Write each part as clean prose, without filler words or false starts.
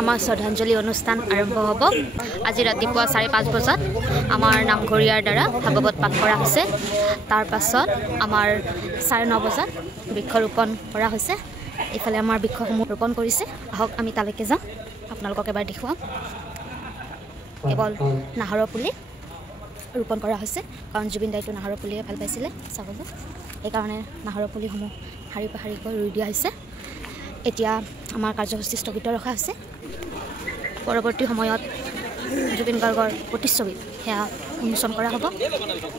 আমাৰ শ্ৰদ্ধাঞ্জলি অনুষ্ঠান আৰম্ভ হ'ব আজি ৰাতিপুৱা 5:30 বজাত আমাৰ নামঘৰীয়াৰ দ্বাৰা ভাগৱত পাঠ কৰা হৈছে। তাৰ পাছত আমাৰ 9:30 বজাত বৃক্ষৰোপণ কৰা হৈছে। ইফালে আমাৰ বৃক্ষসমূহ ৰোপণ কৰিছে। আহক আমি তালৈকে যাওঁ, আপোনালোকক এবাৰ দেখুৱাম। কেৱল নাহৰৰ পুলি ৰোপণ কৰা হৈছে, কাৰণ জুবিন দাইটো নাহৰৰ পুলিয়ে ভাল পাইছিলে চাবলৈ। সেইকাৰণে নাহৰৰ পুলিসমূহ শাৰী পাহাৰীকৈ ৰুই দিয়া হৈছে। এতিয়া আমাৰ কাৰ্যসূচী স্থগিত ৰখা হৈছে। পৰৱৰ্তী সময়ত জুবিন গাৰ্গৰ প্ৰতিচ্ছবি সেয়া উন্মোচন কৰা হ'ব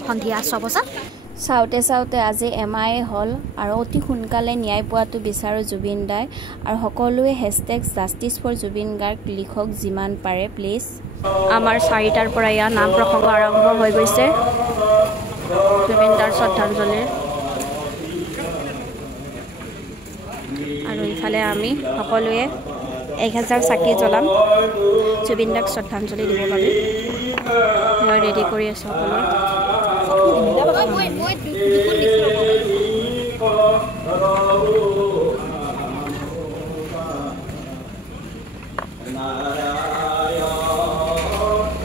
সন্ধিয়া 6 বজাত। চাওঁতে চাওঁতে আজি এমাহে হ'ল আৰু অতি সোনকালে ন্যায় পোৱাটো বিচাৰোঁ জুবিন দাই। আৰু সকলোৱে #জাষ্টিছ ফৰ জুবিন গাৰ্গ লিখক যিমান পাৰে প্লিজ। আমাৰ 4টাৰ পৰা ইয়াৰ নাম প্ৰসংগ আৰম্ভ হৈ গৈছে জুবিন দাৰ শ্ৰদ্ধাঞ্জলিৰ। আৰু ইফালে আমি সকলোৱে 1000 চাকি জ্বলাম জুবিন দাক শ্ৰদ্ধাঞ্জলি দিব পাৰি। মই ৰেডি কৰি আছোঁ সকলোৱে।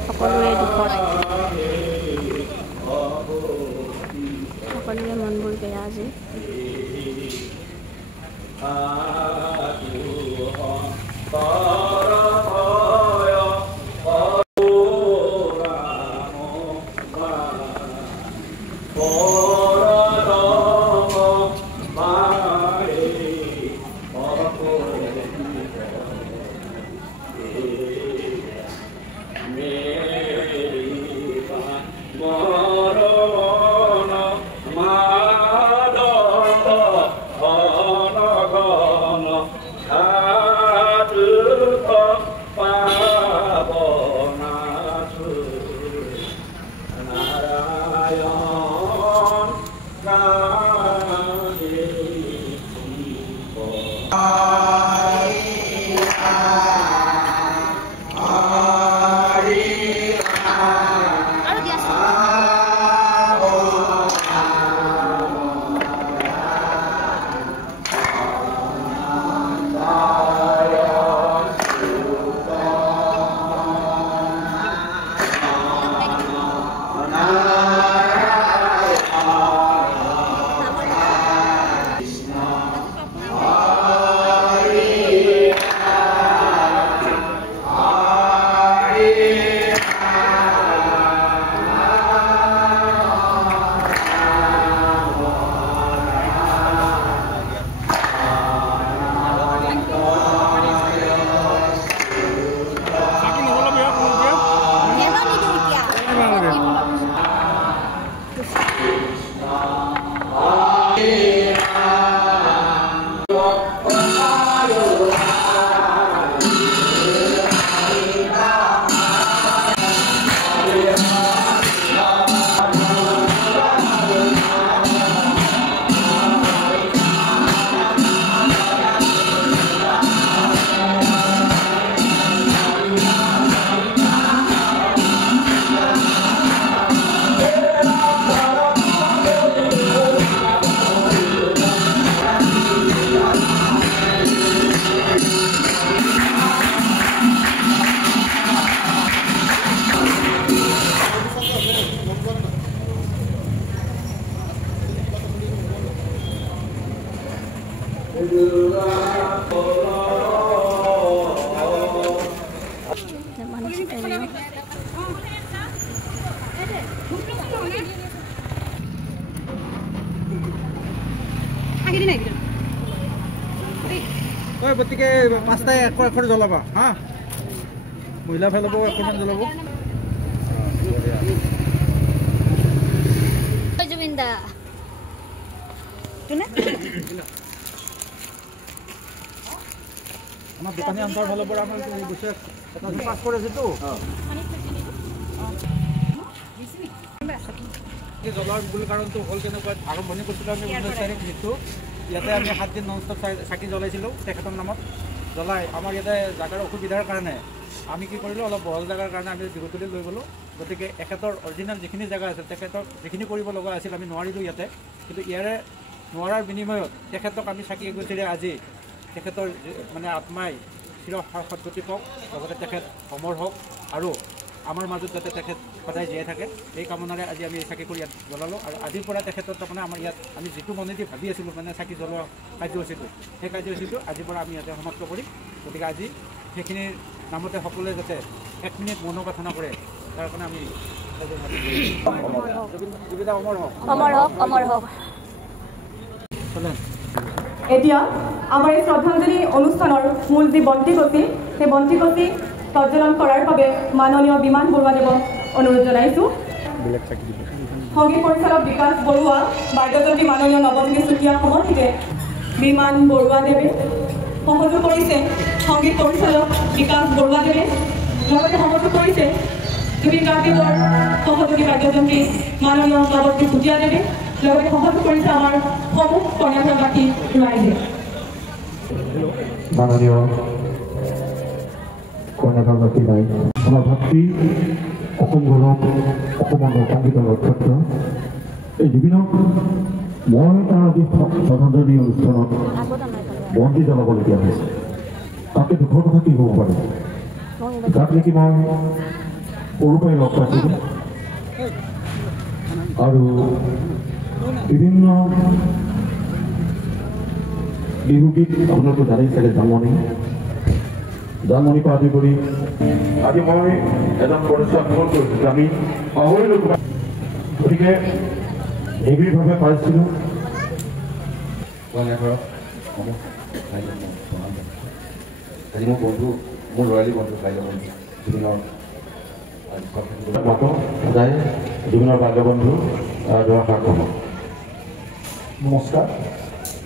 সকলোৰে দুখত সকলোৰে মনবোৰ বেয়া আজি। গতিকে 5টাই এখন জ্বলাবা হা, মহিলা ফেলাব এখন জ্বলাব। জুবিন দা আমাৰ দোকানী অন্তৰ ফালৰ পৰা আমাৰ বস্তু কথা পাছ কৰিছেতো জ্বলাৰ মূল কাৰণটো হ'ল কেনেকুৱা আৰম্ভণি কৰিছিলোঁ আমি 19 তাৰিখ যিটো ইয়াতে আমি 7 দিন নন ষ্টপ চাকি জ্বলাইছিলোঁ তেখেতৰ নামত। জ্বলাই আমাৰ ইয়াতে জাগাৰ অসুবিধাৰ কাৰণে আমি কি কৰিলোঁ অলপ বহল জেগাৰ কাৰণে আমি দীঘলতলী লৈ গ'লোঁ গতিকে এখেতৰ অৰিজিনেল যিখিনি জেগা আছিল তেখেতক যিখিনি কৰিব লগা আছিল আমি নোৱাৰিলোঁ ইয়াতে কিন্তু ইয়াৰে নোৱাৰাৰ বিনিময়ত তেখেতক আমি চাকি এগছিৰে আজি তেখেতৰ মানে আত্মাই চিৰ সদ্গতি পাওক লগতে তেখেত অমৰ হওক আৰু আমাৰ মাজত যাতে তেখেত সদায় জীয়াই থাকে এই কামনাৰে আজি আমি এই চাকি কৰি ইয়াত জ্বলালোঁ আৰু আজিৰ পৰা তেখেতৰ তাৰমানে আমাৰ ইয়াত আমি যিটো মনেদি ভাবি আছিলোঁ মানে চাকি জ্বলোৱা কাৰ্যসূচীটো সেই কাৰ্যসূচীটো আজিৰ পৰা আমি ইয়াতে সমাপ্ত কৰিম গতিকে আজি সেইখিনিৰ নামতে সকলোৱে যাতে 1 মিনিট মনোপ্ৰাৰ্থনা কৰে তাৰ কাৰণে আমি এতিয়া আমাৰ এই শ্ৰদ্ধাঞ্জলি অনুষ্ঠানৰ মূল যি বন্তিগছি সেই বন্তিগছি প্ৰজ্বলন কৰাৰ বাবে মাননীয় বিমান বৰুৱাদেৱক অনুৰোধ জনাইছোঁ। সংগীত পৰিচালক বিকাশ বৰুৱা বাদ্যযন্ত্ৰী মাননীয় নৱজ্যোতি চুতীয়া সমৰ্থিতে বিমান বৰুৱাদেৱে সহযোগ কৰিছে। সংগীত পৰিচালক বিকাশ বৰুৱাদেৱে লগতে সহযোগ কৰিছে জুবিন গাৰ্গদেৱৰ সহযোগী বাদ্যযন্ত্ৰী মাননীয় নৱজ্যোতি চুতীয়াদেৱে লগতে সহযোগ কৰিছে আমাৰ সমূহ কন্যাঘৰবাসী ৰাইজে। মাননীয় কন্যাঘৰবাসী ৰাইজ আমাৰ ভাতৃ অসম গৌৰৱ অসমৰ সংগীতৰ নক্ষত্ৰ এই জুবিনক মই তাৰ আজি শ্ৰদ্ধাঞ্জলি অনুষ্ঠানত বন্তি জ্বলাবলগীয়া হৈছে। তাতে দুখৰ কথা কি হ'ব পাৰে যাক নেকি মই সৰুৰ পৰাই লগ পাইছিলোঁ আৰু বিভিন্ন বিহুগীত আপোনালোকে জানেই চাগে জানমণি পৰা আদি কৰি আজি মই এজন পৰিচয় কৰিছোঁ আমি পাহৰিলোঁ গতিকে নিবিড়ভাৱে পাইছিলোঁ আজি মোৰ বন্ধু মোৰ লৰালি বন্ধু বাল্যবন্ধু জুবিনৰ সদায় জুবিনৰ বাল্যবন্ধু দুআষাৰ ক'ব। নমস্কাৰ।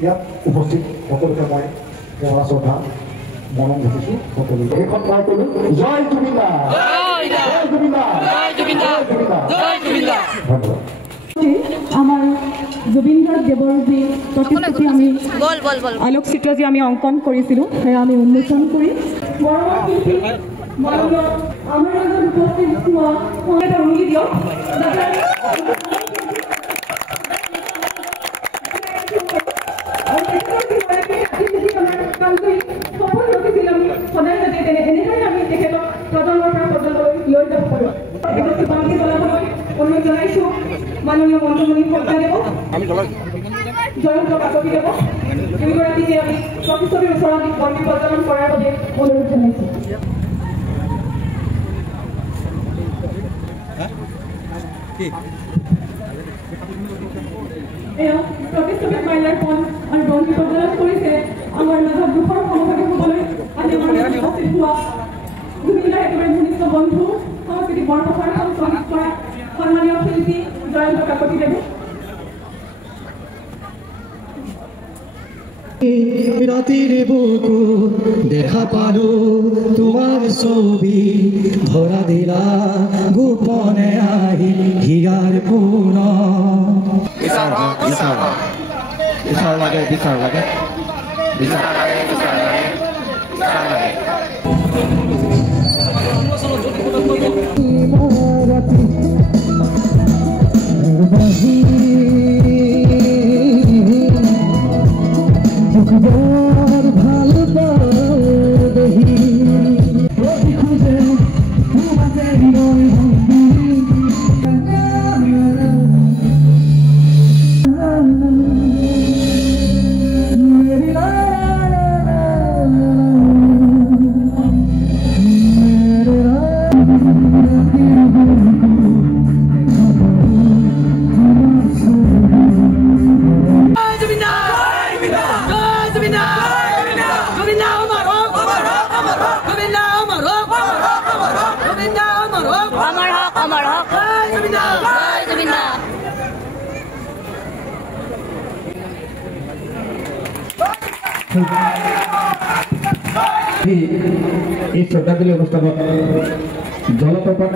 ইয়াত উপস্থিত সকলোকে মই সেৱা শ্ৰদ্ধা মৰম ঘটিছোঁ সকলো এইখন পাৰ কৰিলোঁ। জয় জুবিন দা, জয় জুবিন দা, জয় জুবিন দা, জয় জুবিন দা। ধন্যবাদ। আমাৰ জুবিন গাৰ্গদেৱৰ যি প্ৰতিকৃতি আমি আলোকচিত্ৰ যি আমি অংকন কৰিছিলোঁ সেয়া আমি উন্মোচন কৰি আমাৰ মাজত উপস্থিত হোৱা এটা অনুমতি দিয়ক সদায় যাতে এনেদৰে আমি তেখেতক প্ৰজন্মৰ পৰা প্ৰজন্মলৈ লৈ যাব পাৰোঁ। বান্ধি জ্বলাবলৈ অনুৰোধ জনাইছোঁ মাননীয় মন্ত্ৰীমণি ভট্টাদেৱক, জয়ন্ত কাকতিদেৱক দুয়োগৰাকীকে আমি প্ৰতিচ্ছবিৰ ওচৰত বন্তি প্ৰজ্বলন কৰাৰ বাবে অনুৰোধ জনাইছোঁ। এয়া প্ৰতিচ্ছবিত মাল্যাৰ্পণ আৰু বন্তি প্ৰজ্বলন কৰিছে আমাৰ মাজত দুখৰ সহভাগী হ'বলৈ আজি আমাৰ উপস্থিত হোৱা জুবিন দাৰ একেবাৰে ঘনিষ্ঠ বন্ধু সংস্কৃতি বৰপ্ৰচাৰ কৰা সন্মানীয় শিল্পী জয়ন্ত কাকতিদেৱে। ৰাতেৰ বুকু দেখা পালো তোমাৰ ছবি ধৰা দিলা গোপনে আহি হিয়াৰ পুন বিচাৰ লাগে এই শ্ৰদ্ধাঞ্জলি অনুষ্ঠানত জলপ্ৰপাত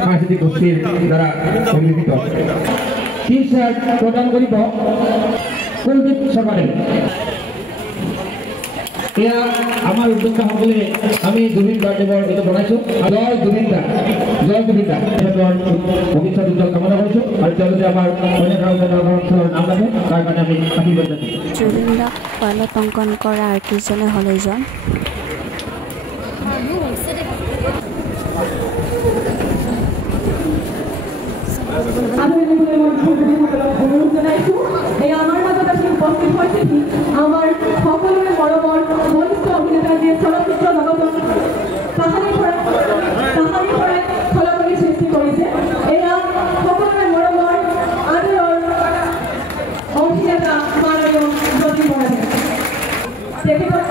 সাংস্কৃতিক গোষ্ঠীৰ দ্বাৰা পৰিৱেশিত টি চাৰ্ট প্ৰদান কৰিব কুলদীপ শৰ্মাদেৱ। এয়া আমাৰ উদ্যোক্তাসকলে আমি জুবিন গাৰ্ডেৱৰ এইটো বনাইছোঁ জয় জুবিন দা তেখেতৰ ভৱিষ্যত উদ্যোগ কামনা কৰিছোঁ আৰু তেওঁলোকে আমাৰ অন্য গাঁৱৰ নাম ৰাখে তাৰ কাৰণে আমি আশীৰ্বাদ দিছোঁ জুবিন দাক ৱালত অংকন কৰা আৰ্টিষ্টজনে হ'ল এইজন অনুৰোধ জনাইছোঁ এই আমাৰ মাজত আজি উপস্থিত হৈছেহি আমাৰ সকলোৰে মৰমৰ বৰিষ্ঠ অভিনেতা যিয়ে চলচ্চিত্ৰ জগতত কাহানিৰ পৰাই খলকনি সৃষ্টি কৰিছে এয়া সকলোৰে মৰমৰ আদৰৰ অভিনেতা মাননীয় জ্যোতি বৰাদে তেখেতক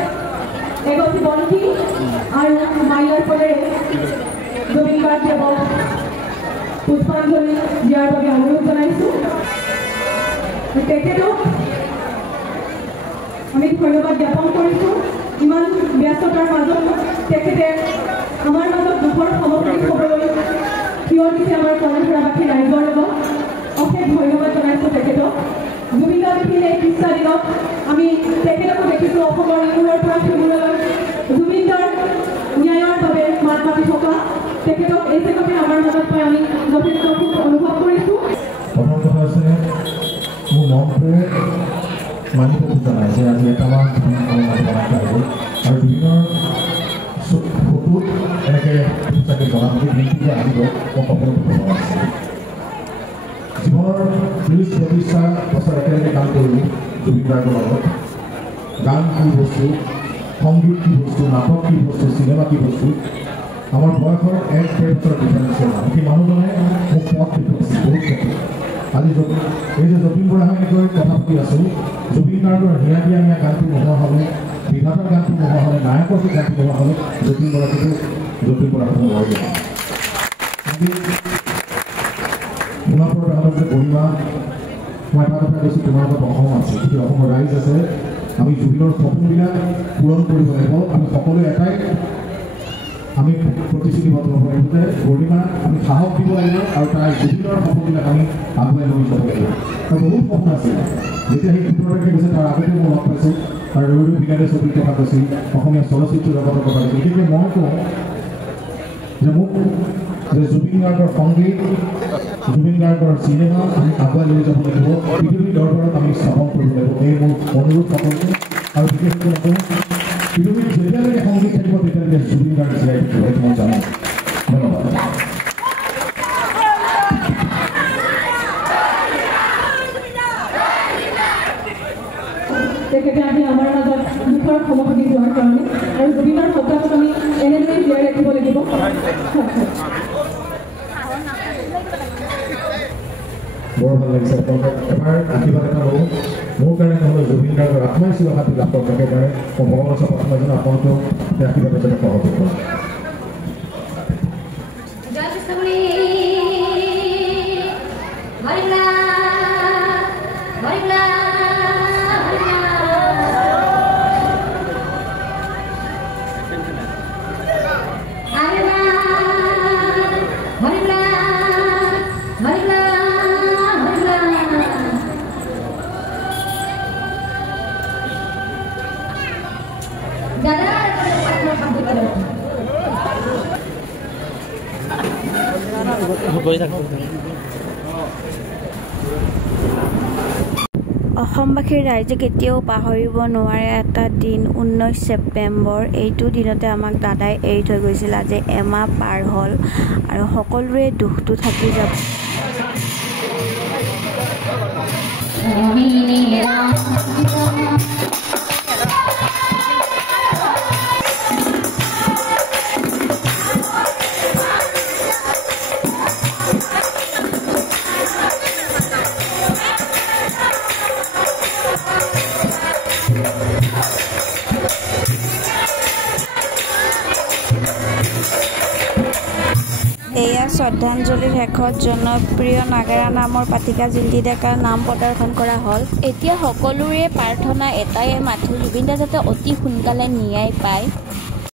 এগছি বন্তি আৰু মাইলাৰ ফলেৰে জুবিন গাৰ্ডেৱক পুষ্পাঞ্জলি দিয়াৰ বাবে অনুৰোধ জনাইছোঁ তেখেতক আমি ধন্যবাদ জ্ঞাপন কৰিছোঁ ইমান ব্যস্ততাৰ মাজত তেখেতে আমাৰ মাজত দুখৰ সামগ্ৰী হ'বলৈ থিয় দিছে আমাৰ কৰ্মধাৰাবাসী ৰাইজৰ লগত অশেষ ধন্যবাদ জনাইছোঁ তেখেতক জুবিন গাৰ্ডে এই পিছা দিনত আমি তেখেতকো দেখিছোঁ অসমৰ ইমূৰৰ পৰা সিমূৰলৈ জুবিন গাৰ্ড ন্যায়ৰ বাবে মাত মাতি থকা তেখেতক এই জেগাতে আমাৰ মাজত পাই আমি যথেষ্ট সুখ অনুভৱ কৰিছোঁ প্ৰথম কথা হৈছে মোৰ মনটোৱে মানিব খোজা নাই যে আজি এটামান আৰু জুবিনৰ ফটোত এনেকৈ সঁচাকৈ জনাবলৈ দিনটো যে আহিব মই সকলো ভবা নাছিলোঁ জীৱনৰ 30-40টা বছৰ একেলগে কাম কৰিলোঁ জুবিন গাৰ্গৰ লগত গান কি বস্তু সংগীত কি বস্তু নাটক কি বস্তু চিনেমা কি বস্তু আমাৰ বয়সৰ 1-1.5 বছৰ ডিফাৰেঞ্চ সেই মানুহজনে মোক পথ দেখুৱাইছিল বহুত ক্ষেত্ৰত আজি এই যে জবিন বৰাহানিকৈ কথা পাতি আছোঁ জুবিন গাৰ্গৰ হিয়া দিয়া নিয়া গানটো নোহোৱা হ'লে বিভাগৰ গানটো নোহোৱা হ'লে নায়কৰ গানটো নোহোৱা হ'লে জবিন বৰাটো জবিন বৰা হ'ব নোৱাৰিব সোণাপুৰৰ গানত যে গৰিমা মই এটা কথা কৈছোঁ তোমাৰ লগত অসম আছে কিন্তু অসমৰ ৰাইজ আছে আমি জুবিনৰ সপোনবিলাক পূৰণ কৰিব লাগিব আমি সকলোৱে এটাই আমি প্ৰতিশ্ৰুতিবদ্ধ হ'ব লাগিব যে গৰিমা আমি সাহস দিব লাগিব আৰু তাৰ জুবিনৰ সপোনবিলাক আমি আগুৱাই লৈ যাব লাগিব আৰু বহুত সপোন আছিল যেতিয়া সেই 17 তাৰিখে গৈছে তাৰ আগতে মই লগ পাইছোঁ আৰু ৰৈ বিজ্ঞানে ছবিৰ কথা কৈছিল অসমীয়া চলচ্চিত্ৰ জগতৰ কথা কৈছিল গতিকে মই কওঁ যে মোক যে জুবিন গাৰ্গৰ সংগীত জুবিন গাৰ্গৰ চিনেমা আমি আগুৱাই লৈ যাব লাগিব পৃথিৱীৰ দৰবাৰত আমি স্থাপন কৰিব লাগিব এই মোৰ অনুৰোধ সকলোকে আৰু বিশেষকৈ নকওঁ পৃথিৱীত যেতিয়ালৈকে সংগীত থাকিব তেতিয়ালৈকে জুবিন গাৰ্গ জীয়াই থাকিব সেইটো মই জানো ধন্যবাদ তেখেতে আজি আমাৰ মাজত দুখৰ সমষ্টি যোৱাৰ কাৰণে আৰু জুবিনৰ সত্তাটোক আমি এনেদৰে জীয়াই ৰাখিব লাগিব বৰ ভাল লাগিছে এবাৰ আশীৰ্বাদ এটা লওঁ মোৰ কাৰণে নহ'লে জুবিন গাৰ্গৰ আত্মাই চিৰহাত লাভ কৰক একেবাৰে মই ভগৱানৰ ওচৰত প্ৰাৰ্থনা জনাওঁ আপোনালোকেও আশীৰ্বাদ যাতে সহযোগ কৰে অসমবাসীৰ ৰাইজে কেতিয়াও পাহৰিব নোৱাৰে এটা দিন 19 ছেপ্টেম্বৰ এইটো দিনতে আমাক দাদাই এৰি থৈ গৈছিল আজি এমাহ পাৰ হ'ল আৰু সকলোৰে দুখটো থাকি যাব এয়া শ্ৰদ্ধাঞ্জলিৰ শেষত জনপ্ৰিয় নাগেৰা নামৰ পাতিকা জিন্তি ডেকাৰ নাম প্ৰদৰ্শন কৰা হ'ল এতিয়া সকলোৰে প্ৰাৰ্থনা এটাই মাথো জুবিন দা যাতে অতি সোনকালে ন্যায় পায়